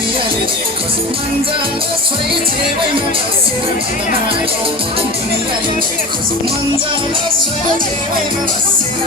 दुनियाँले देखोस् मन्जाला सोही छेउमा बसेर मायो दुनियाँले देखोस् मन्जाला सोही छेउमा बसेर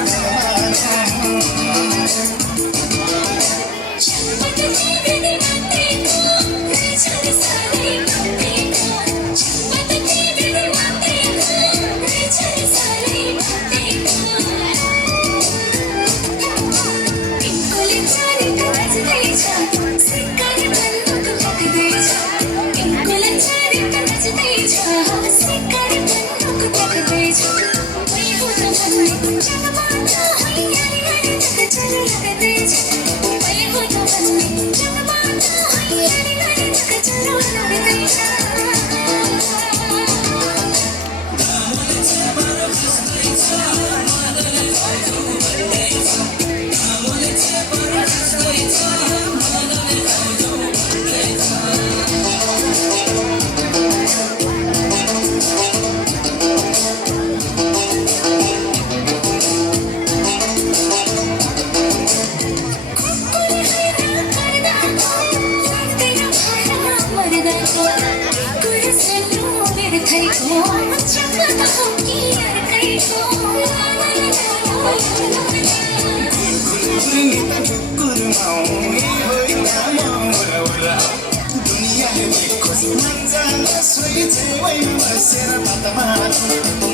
दुनियाँले देखोस् मन्जाला सोही छेउमा बसेर